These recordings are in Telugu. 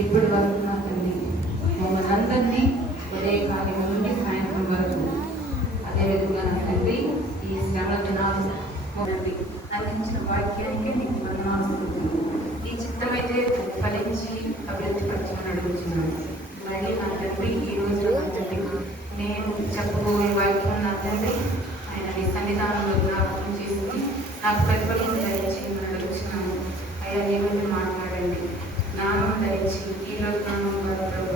ఇప్పుడు వరకు నా తండ్రి మమ్మల్ని అందరినీ ఉదయకాలం నుండి సాయంత్రం వరకు అదేవిధంగా నా తండ్రి ఈ శ్రమల దినాలు అందించిన వాక్యానికి నీకు వందనాలు. ఈ చిత్తమైతే ఫలించి అభివృద్ధి పరచమని అడుగుతున్నాను. మళ్ళీ నా తండ్రి ఈ రోజు నేను చెప్పబోయే వాక్యం నా తండ్రి ఆయన నీ సన్నిధానంలో జ్ఞాపకం చేసుకుని నాకు ప్రతిఫలం దయచేయమని అడుగుతున్నాను. అయ్యా దేవుడిని మాట్లాడండి, జ్ఞానం దయచి ఈలో జ్ఞానం ప్రభు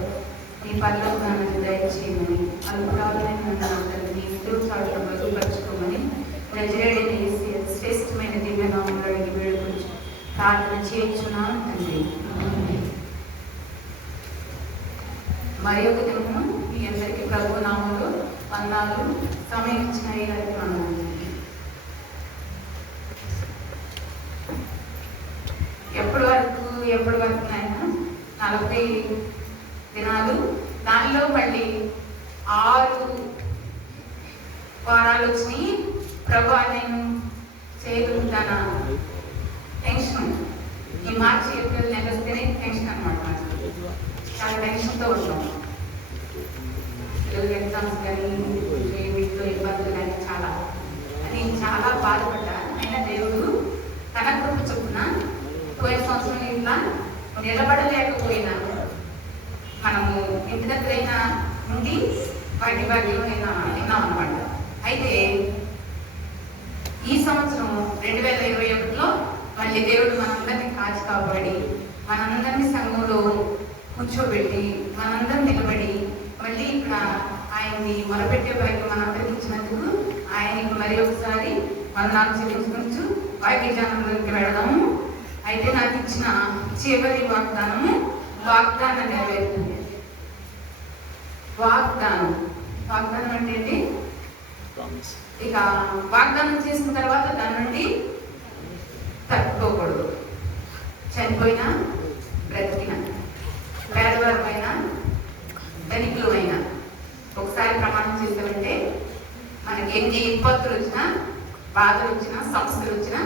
నీ పర్లో జ్ఞానాన్ని దయచేయమని అల్పురాలైన నా తండ్రి ఇద్దరు చాటును బతుపరచుకోమని నజరేయుడైన యేసు శ్రేష్టమైన దివ్యనామములో అడిగి వేడుకొంచు ప్రార్థన చేయించున్నాను తండ్రి. మరి ఒక దినము మీ అందరికీ ప్రభు నామంలో వందనాలు. సమయం ఇచ్చిన అయ్యారు ఎప్పటి వరకు ఆయన 40 దినాలు, దానిలో మళ్ళీ 6 వారాలు వచ్చినాయి. ప్రభు నేను చేయగలుగుతానా టెన్షన్. ఈ మార్చి ఏప్రిల్ నెల వస్తేనే టెన్షన్ అనమాట. చాలా టెన్షన్తో ఉంటాం. పిల్లలకి ఎగ్జామ్స్ కానీ వీటిలో ఇబ్బందులు కానీ నేను చాలా బాధపడ్డా. అయినా దేవుడు తన కృప చొప్పున పోయిన సంవత్సరం ఇట్లా నిలబడలేకపోయినా మనము ఇంటి దగ్గరైనా ఉండి బయటి బాధ్యం విన్నాం అనమాట. అయితే ఈ సంవత్సరం 2021లో మళ్ళీ దేవుడు మనందరినీ కాచి కాపాడి మనందరినీ సంఘంలో కూర్చోబెట్టి మనందరం నిలబడి మళ్ళీ ఇక్కడ ఆయన్ని మొరపెట్టే బయట మనందరికి ఇచ్చినందుకు ఆయనకి మరి ఒకసారి వందనాలు చెల్లించుకుంటూ వాక్యజానంలోకి వెళదాము. అయితే నాకు ఇచ్చిన చివరి వాగ్దానం నెరవేరుతుంది. వాగ్దానం అంటే ఏంటి? ఇక వాగ్దానం చేసిన తర్వాత దాని నుండి తప్పుకోకూడదు. చనిపోయినా బ్రతికినా పేదవారమైనా ధనికులు అయినా ఒకసారి ప్రమాణం చేసామంటే మనకి ఎన్ని ఇబ్బందులు వచ్చినా బాధలు వచ్చినా సమస్యలు వచ్చినా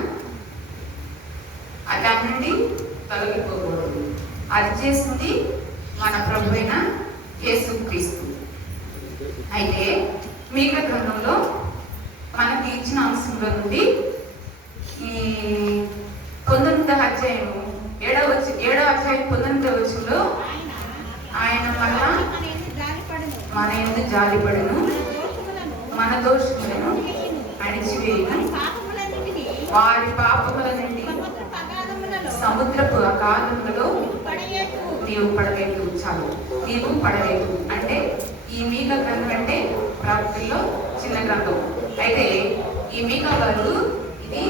దాని నుండి తొలగిపోకూడదు. అది చేసింది మన ప్రభు అయిన యేసుక్రీస్తు. అయితే మీకా గ్రంథంలో మనకి ఇచ్చిన అంశంలో నుండి ఈ 19వ అధ్యాయం 7వ అధ్యాయం 19వ వచనంలో ఆయన మళ్ళా మన యందు జాలిపడును, మన దోషములను అణిచివేయును, వారి పాపముల నుండి సముద్రపు అగాధములలో నీవు పడవేటు. చాలు, నీవు పడవేటు అంటే ఈ మీకా గ్రంథం అంటే ప్రవక్తల్లో చిన్న గ్రంథం. అయితే ఈ మీకా గారు ఇది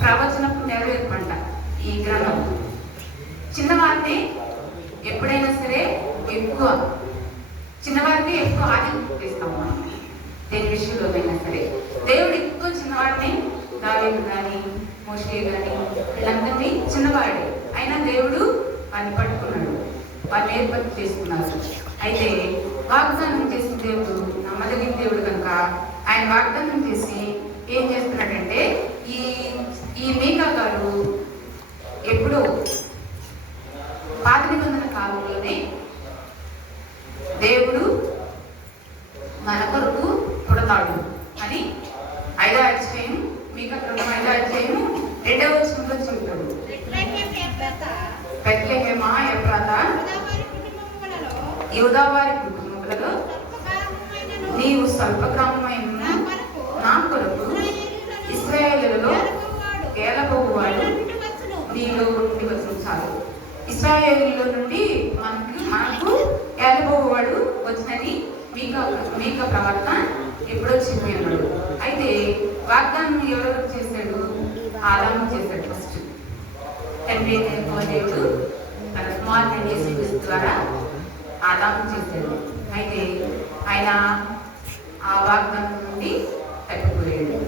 ప్రవచనపు నెరవేర్పంట. ఈ గ్రంథం చిన్నవారిని ఎప్పుడైనా సరే ఎక్కువ చిన్నవారికి ఎక్కువ ఆధిక్యత ఇస్తాం మనం దేని విషయంలోనైనా సరే. దేవుడు ఎక్కువ చిన్నవాడిని, దావీదు కానీ మోషే కానీ వీళ్ళందరినీ చిన్నవాడే, అయినా దేవుడు వారిని పట్టుకున్నాడు, వారిని ఏర్పాటు చేసుకున్నారు. అయితే వాగ్దానం చేసిన దేవుడు నమ్మదగిన దేవుడు కనుక ఆయన వాగ్దానం చేసి ఏం చేస్తున్నాడంటే ఈ మీకా గారు ఎప్పుడో పాత నిబంధన కాలంలోనే దేవుడు మన కొరకు పుడతాడు అని 5వ అధ్యాయం మీకా గ్రంథం 5వ అధ్యాయం 2వ వచనంలో చెబుతాడు. బెత్లెహేమా ఎఫ్రాతా యూదా వారి కుటుంబములలో నీవు స్వల్ప గ్రామమైన నా కొరకు ఇశ్రాయేలులో ఏలబోవాడు నీలో ఉండి వచ్చును. చాలు, ఇశ్రాయేలులో నుండి మనకు ఏలబోవాడు వచ్చినది మీకా ప్రవర్తన ఎప్పుడో చెప్పి అన్నాడు. అయితే వాగ్దానం ఎవరెవరు చేశాడు? ఆదాము చేశాడు. ఫస్ట్ తండ్రి దేవుడు తన కుమారుని యేసుక్రీస్తు ద్వారా ఆదాము చేశాడు. అయితే ఆయన ఆ వాగ్దానం నుండి తప్పిపోయాడు.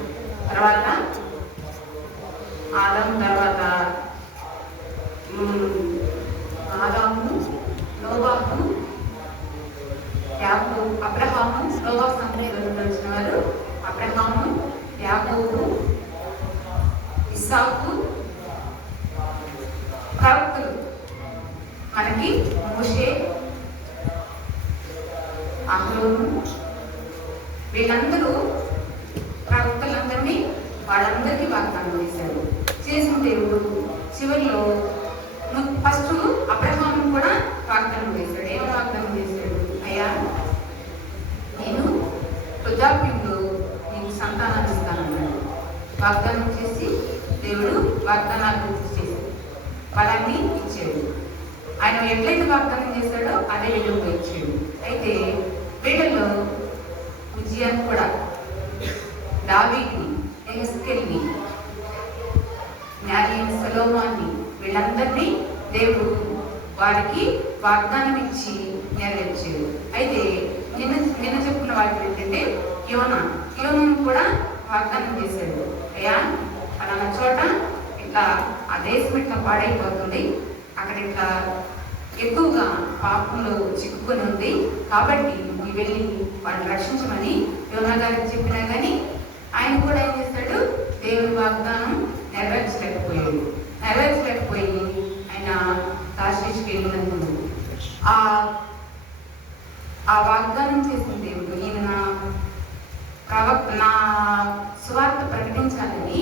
తర్వాత ఆదాము తర్వాత ఆదాము, నోవాహు, యాకోబు, అబ్రహాము, నోవాహు సంతతిలో వచ్చిన వారు అబ్రహాము, యాకోబు, ఇస్సాకు, ప్రవక్తలు మనకి మోషే, అహరోను, వీళ్ళందరూ ప్రవక్తలందరినీ వాళ్ళందరికీ వాగ్దానం చేశారు. చేసిన దేవుడు చివరిలో ఫస్ట్ అబ్రహాము కూడా వాగ్దానం చేశాడు. ఏం వాగ్దానం చేశాడు? అయ్యా, నేను వృద్ధాప్యంలో నీకు సంతానాన్ని ఇస్తానన్నాడు. వాగ్దానం చేసి దేవుడు వాగ్దానాలు పూర్తి చేశాడు, ఫలాన్ని ఇచ్చాడు. ఆయన ఎట్లయితే వాగ్దానం చేశాడో అదే విధంగా ఇచ్చాడు. అయితే వీళ్ళలో ఉజ్జియాను కూడా, దావీదుని, యెహెజ్కేలుని, జ్ఞాని సొలొమోన్ని వీళ్ళందరినీ దేవుడు వారికి వాగ్దానం ఇచ్చి నెరవేర్చాడు. అయితే నిన్న చెప్పుకున్న వాటి ఏంటంటే యోనాను కూడా వాగ్దానం చేశాడు. అయ్యా, పలానా చోట ఇట్లా ఆ దేశం ఇట్లా పాడైపోతుంది, అక్కడ ఇట్లా ఎక్కువగా పాపంలో చిక్కుకొని ఉంది, కాబట్టి నువ్వు వెళ్ళి వాళ్ళని రక్షించమని యోనా గారికి చెప్పినా కానీ ఆయన కూడా ఏం చేస్తాడు? దేవుని వాగ్దానం నెరవేర్చలేకపోయి ఆయన తార్షీషుకి వెళ్ళినందుకు ఆ వాగ్దానం చేసిన దేవుడు ఈయన నా సువార్త ప్రకటించాలని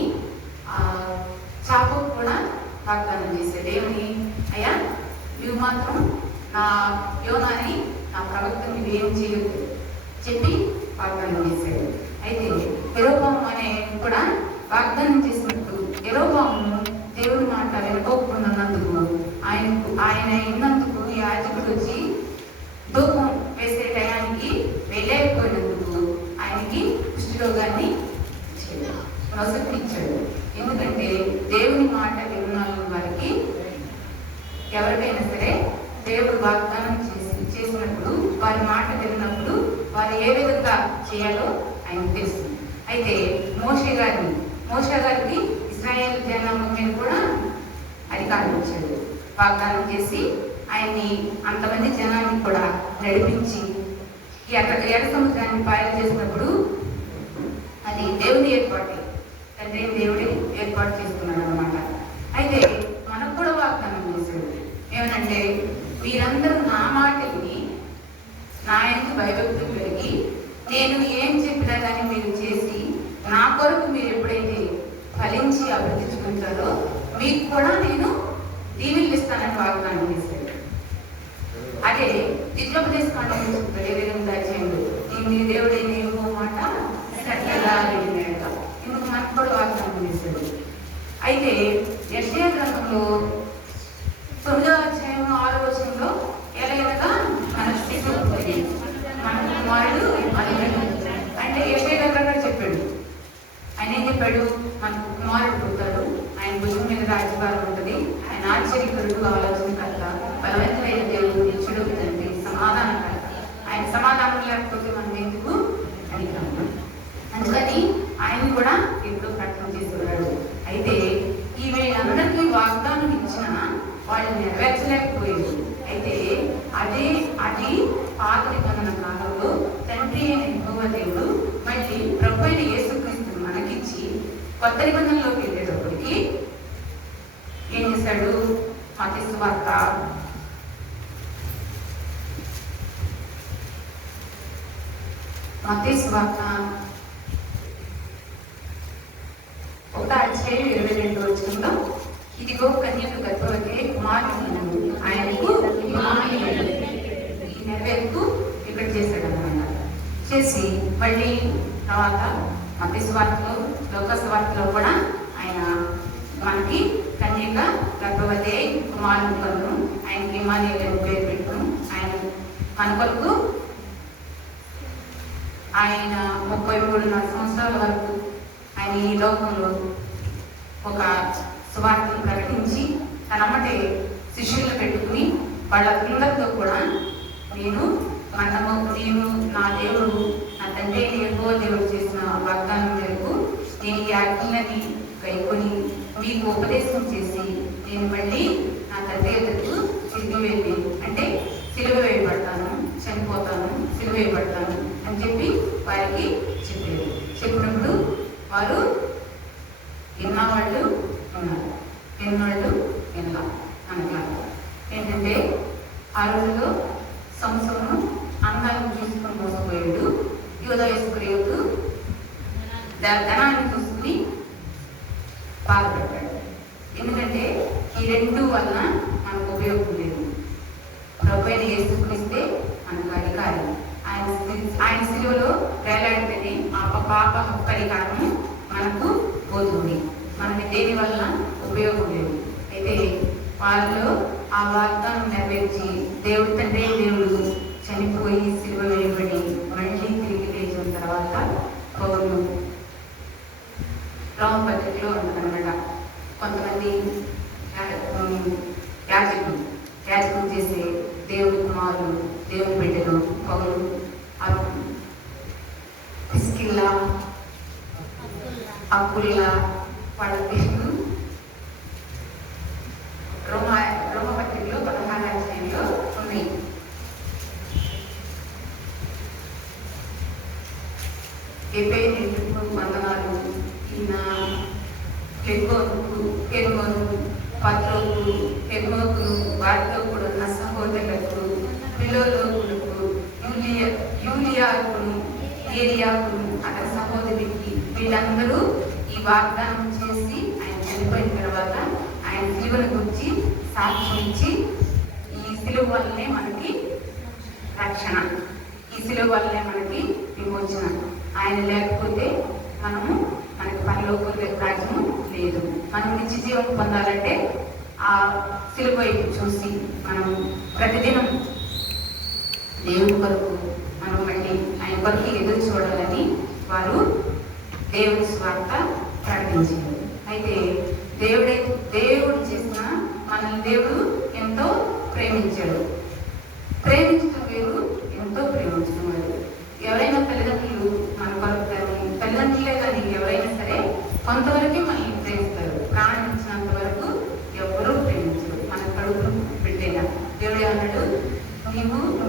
చాపకు కూడా వాగ్దానం చేశాడు. ఏమని? అయ్యా, నువ్వు మాత్రం నా యోనాని, నా ప్రవక్తని ఏం చేయొద్దు చెప్పి వాగ్దానం చేశాడు. అయితే యెరోబాము అనే కూడా వాగ్దానం చేసినప్పుడు యెరోబాము దేవుడి మాట వినుకోకున్నందుకు ఆయన ఇన్నందుకు యాజకుడు వచ్చి ధూపం వేసే టయానికి వెళ్ళలేకపోయినందుకు ఆయనకి కుష్ఠరోగాన్ని ఇచ్చాడు. ఎందుకంటే దేవుని మాట విన్న వారికి ఎవరికైనా సరే దేవుడు వాగ్దానం చేసినప్పుడు వారి మాట విన్నప్పుడు వారు ఏ విధంగా చేయాలో ఆయనకు తెలుసు. అయితే మోషే గారికి ఇశ్రాయేలు జనాంగం మీద కూడా అధికారం ఇచ్చాడు. వాగ్దానం చేసి ఆయన్ని అంతమంది జనాన్ని కూడా నడిపించి ఎర్ర సముద్రాన్ని పాయలు చేసినప్పుడు అది దేవుని ఏర్పాటు, తండ్రి దేవుడే ఏర్పాటు చేసుకున్నాడు అనమాట. అయితే మనకు కూడా వాగ్దానం చేశాడు. ఏమనంటే, వీరందరూ నా మాటల్ని నా యందు భయభక్తులు కలిగి నేను ఏం చెప్పినా కానీ మీరు చేసి నా కొరకు మీరు ఎప్పుడైతే ఫలించి అభివృద్ధించుకుంటారో మీకు కూడా నేను దీవెనలు ఇస్తానని వాగ్దానం చేశాడు. అదే ద్వితీయోపదేశకాండం చెప్తాడు 28వ అధ్యాయంలో, నీ దేవుడే నీవు మాట సత్యంగా విన్నాడుగా, ఇందుకు మనకు కూడా వాగ్దానం చేశాడు. అయితే యెషయా గ్రంథంలో 9వ అధ్యాయం 6వ వచనంలో ఎలాగనగా మన శిశువు మన కుమారుడు అంటే యెషయా దగ్గర చెప్పాడు. ఆయన ఏం చెప్పాడు? మన కుమారుడు పుడతాడు, ఆయన భుజం మీద రాజ్యభారం ఉంటుంది, ఆయన ఆశ్చర్యకరుడు, ఆలోచనకర్త, బలవంతుడైన దేవుడు, నిత్యుడు తండ్రి, సమాధానం పాత నిబంధన కాలంలో తండ్రి అయిన యెహోవా దేవుడు మళ్ళీ ప్రభు అయిన యేసుక్రీస్తుని మనకిచ్చి కొత్త నిబంధనలోకి వెళ్ళేటప్పటికి ఏం చేశాడు? మత్తయి సువార్త 1:22 ఇదిగో కన్యక గర్భవతి కుమారుడు ఆయనకు ఈ నెరవేర్పు ఇక్కడ చేశాడు అన్నమాట. చేసి మళ్ళీ తర్వాత మత్తయి సువార్తలో, లోకా సువార్తలో కూడా ఆయన మనకి కన్యక గర్భవతి కుమారుడు కను ఆయనకి ఇమ్మానుయేలు అని పేరు పెట్టును. ఆయన మన కొరకు ఆయన 33.5 సంవత్సరాల వరకు ఆయన ఈ లోకంలో ఒక సువార్తను ప్రకటించి తనమ్మటే శిష్యులు పెట్టుకుని వాళ్ళందరితో కూడా నేను నా దేవుడు, నా తండ్రి యెహోవా దేవుడు చేసిన వాగ్దానం మేరకు నేను ఈ ఆజ్ఞలని కైకొని మీకు ఉపదేశం చేసి నేను మళ్ళీ నా తండ్రి ఎదురు తిరిగి వెళ్ళి, అంటే సిలువ వేయబడతాను, చనిపోతాను, సిలువ వేయబడతాను అని చెప్పి వారికి చెప్పారు. చెప్పినప్పుడు వారు విన్నవాళ్ళు ఉన్నారు, విన్నవాళ్ళు వినలా అనగా ఏంటంటే ఆ రోజుల్లో సంవత్సరం అందాన్ని చూసుకొని మోసపోయాడు. యూదా ఇస్కరియోతు ధనాన్ని చూసుకుని బాధపడ్డాడు. ఎందుకంటే ఈ రెండు వలన మనకు ఉపయోగం లేదు. ప్రభు అయిన యేసుక్రీస్తే మనకు అధికారి. ఆయన సిలువలో వేలాడితేనే ఆ పాప పరిహారం మనకు పోతుంది. మనకి దేని వలన ఉపయోగం లేదు. అయితే వాళ్ళు ఆ వాగ్దానం నెరవేర్చి దేవుడి తండ్రి దేవుడు చనిపోయి సిలువ వేయబడి మళ్ళీ తిరిగి లేచిన తర్వాత పౌరులు రోమపత్రికలో ఉంటుందన్నమాట. కొంతమంది యాజకులు చేసే దేవుడి కుమారులు, దేవుని బిడ్డలు, పౌరులు, పిస్కిల్లా, అక్కుల్లా వాళ్ళ పేర్లు రోమపత్రికలో 16వ అధ్యాయంలో ఉన్నాయి. వందనాలు ఈయన పెరుగోను పత్రోకు పెరుగోకును వారితో కూడా ఉన్న సహోదరులకు పిలోలోకులకు యూలియాకును ఏరియాకును అతని సహోదరికి వీళ్ళందరూ ఈ వాగ్దానం చేసి ఆయన చనిపోయిన తర్వాత ఆయన సిలువను గురించి సాక్ష్యం ఇచ్చి ఈ సిలువ వల్లనే మనకి రక్షణ, ఈ సిలువ వల్లనే మనకి విమోచన. ఆయన లేకపోతే మనకి పరలోక రాజ్యం లేదు. మనం నిత్య జీవం పొందాలంటే ఆ సిలువ వైపు చూసి మనం ప్రతిదినం దేవుడి కొరకు మనం మళ్ళీ ఆయన కొరకు ఎదురు చూడాలని వారు దేవుడి స్వార్థ ప్రకటించారు. అయితే దేవుడు చేసిన మనల్ని దేవుడు ఎంతో ప్రేమించాడు. ప్రేమించడం వేరు, ఎంతో ప్రేమించడం వేరు. ఎవరైనా తల్లిదండ్రులు మన కొరకు కానీ, తల్లిదండ్రులే కానీ ఎవరైనా సరే కొంతవరకే మనల్ని ప్రేమిస్తారు. ప్రాణం ఇచ్చినంత వరకు ఎవరూ ప్రేమించరు. మన కడుపు బిడ్డేగా దేవుడు అన్నాడు,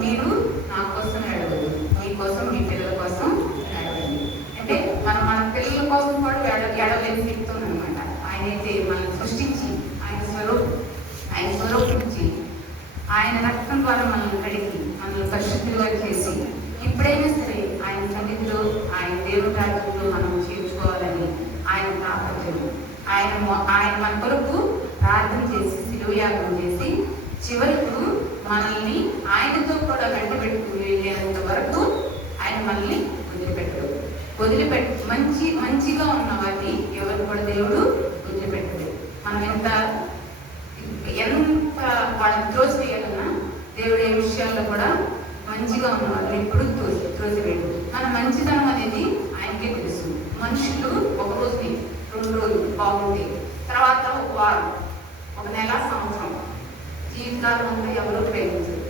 మీరు నా కోసం ఏడవద్దు, మీకోసం మీ పిల్లల కోసం ఏడవండి. అంటే మన పిల్లల కోసం కూడా ఏడవలేని శక్తి ఉందన్నమాట. ఆయనైతే మనల్ని సృష్టించి ఆయన స్వరూపించి ఆయన రక్తం ద్వారా మనల్ని కడిగి మనల్ని పరిశుద్ధులుగా చేసి ఇప్పుడైనా సరే ఆయన సన్నిధిలో ఆయన దేవుడి రాజ్యంలో మనం చేర్చుకోవాలని ఆయన తాపత్రయం. ఆయన మన కొరకు ప్రార్థన చేసి శిలువయాగం చేసి చివరకు మనల్ని ఆయనతో కూడా వెంటబెట్టుకు వెళ్ళేంత వరకు ఆయన మనల్ని వదిలిపెట్టు మంచిగా ఉన్న వారిని ఎవరు కూడా దేవుడు వదిలిపెట్టడు. మనం ఎంత వాళ్ళని త్రోసివేయాలన్నా దేవుడు ఏ విషయాల్లో కూడా మంచిగా ఉన్న వాళ్ళని ఎప్పుడు త్రోసివేయడు. మన మంచితనం అనేది ఆయనకే తెలుసు. మనుషులు ఒక రోజుని 2 రోజులు బాగుంటాయి, తర్వాత ఒక వారం, ఒక నెల, సంవత్సరం, జీవితాలు అంతా ఎవరో ప్రేమించరు.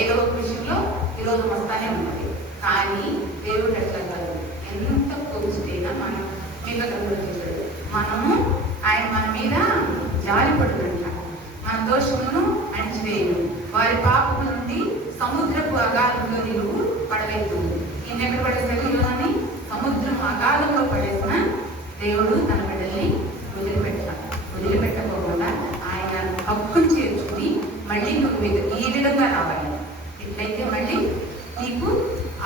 ఏదో ఒక విషయంలో ఈరోజు వస్తానే ఉన్నది. కానీ దేవుడు ఎట్లా కాదు, ఎంత కోరుచుటైనా మనం మీద గమనించాడు. మనము ఆయన మన మీద జాలిపడుతుంట, మన దోషములను అణిచివేయను, వారి పాపము నుండి సముద్రపు నిన్ను ఎక్కడ పడేస్తాడు యోనాని? సముద్రం అగాధంలో పడేసిన దేవుడు తన బిడ్డల్ని వదిలిపెట్టకోకుండా ఆయన హక్కును చేర్చుకుని మళ్ళీ నువ్వు ఈ విధంగా రావాలి. ఇట్లయితే మళ్ళీ నీకు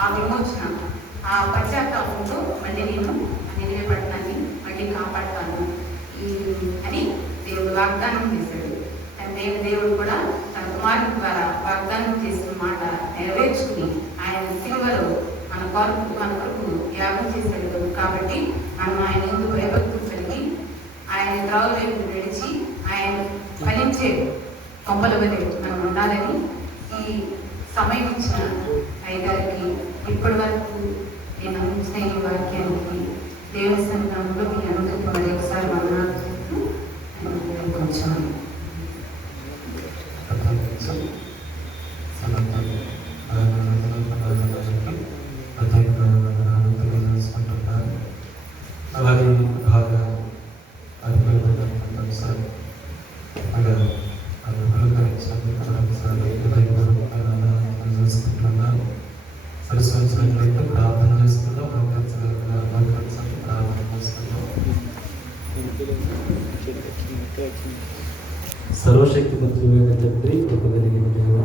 ఆ విమోచన, ఆ పశ్చాత్తాపంతో మళ్ళీ నేను నిలివే పట్టణాన్ని మళ్ళీ కాపాడతాను అని దేవుడు వాగ్దానం చేశాడు. దేవుడు కూడా తన కుమారుని ద్వారా వాగ్దానం చేసిన మాట నెరవేర్చుకుని ఆయన సిలువలో మన కొరకు యాగం చేశాడు. కాబట్టి మనం ఆయన ముందు భయభక్తులు కలిగి ఆయన త్రావు వైపు నడిచి ఆయన ఫలించే కొమ్మల వలె మనం ఉండాలని ఈ సమయం ఇచ్చిన అయ్యగారికి ఇప్పటి వరకు నేను అందించిన ఈ వాక్యానికి దేవుని సన్నిధానంలో మీ అందరికీ మరి ఒకసారి వందనాలు చెప్తూ కొంచెం అలాగే బాగా సరస్వచ్చినట్లయితే ప్రార్థన చేసుకుంటాం. సర్వశక్తి మంత్రులైన తండ్రి, కృపగలిగిన దేవ,